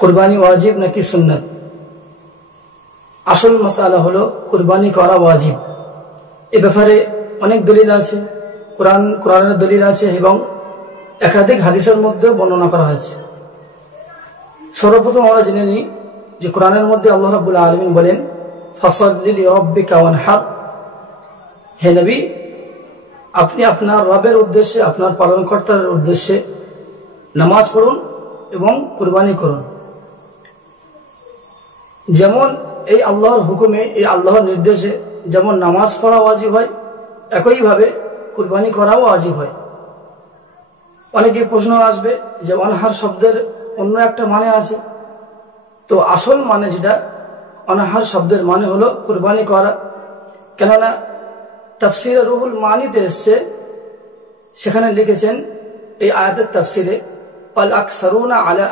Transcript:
কুরবানি ওয়াজিব নাকি সুন্নাত? আসল মাসালা হলো কুরবানি করা ওয়াজিব। এ ব্যাপারে অনেক দলিল আছে, কোরআনের দলিল আছে এবং একাধিক হাদিসের মধ্যে বর্ণনা করা হয়েছে। সর্বপ্রথম আমরা জেনে নিই যে কোরআনের মধ্যে আল্লাহ রাব্বুল আলামিন বলেন, ফাসাল্লি লিরাব্বিকা ওয়ানহার, হে নবী আপনি আপনার রবের উদ্দেশ্যে, আপনার পালনকর্তার উদ্দেশ্যে নামাজ পড়ুন এবং কুরবানি করুন। যেমন এই আল্লাহর হুকুমে, এই আল্লাহর নির্দেশে যেমন নামাজ পড়া ওয়াজিব হয়, একইভাবে কুরবানি করাও ওয়াজিব হয়। অনেকে প্রশ্ন আসবে যে অনহার শব্দের অন্য একটা মানে আছে, তো আসল মানে যেটা অনহার শব্দের মানে হলো কুরবানি করা। কেননা তাফসিরে রুহুল মানিতে এসছে, সেখানে লিখেছেন এই আয়াতের তাফসিরে, আল আকসারুনা আলা